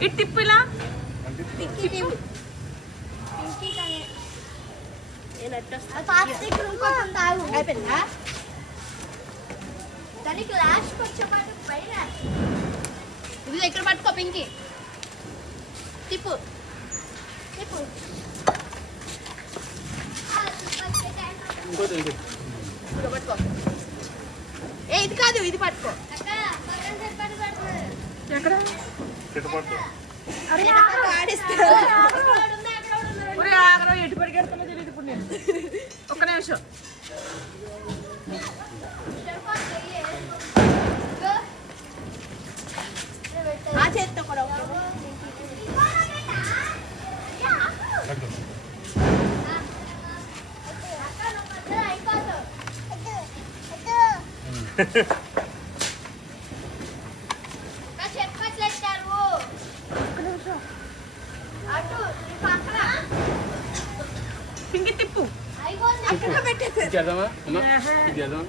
ఇటు తిప్పు ఇలా. అయిపోయిందా దానికి లాస్ట్ వచ్చేపాటు పైన ఇది ఎక్కడ పట్టుకో పింకి తిప్పు తిప్పు పట్టుకో ఏ ఇది కాదు ఇది పట్టుకో ఎక్కడ ఆగ్రహం ఎటు పరిగెడుతున్నా తెలియదు ఇప్పుడు నేను. ఒక్క నిమిషం. ఆ చేతితో కూడా పింకి తిప్పు. చేద్దామా అమ్మా చేద్దాం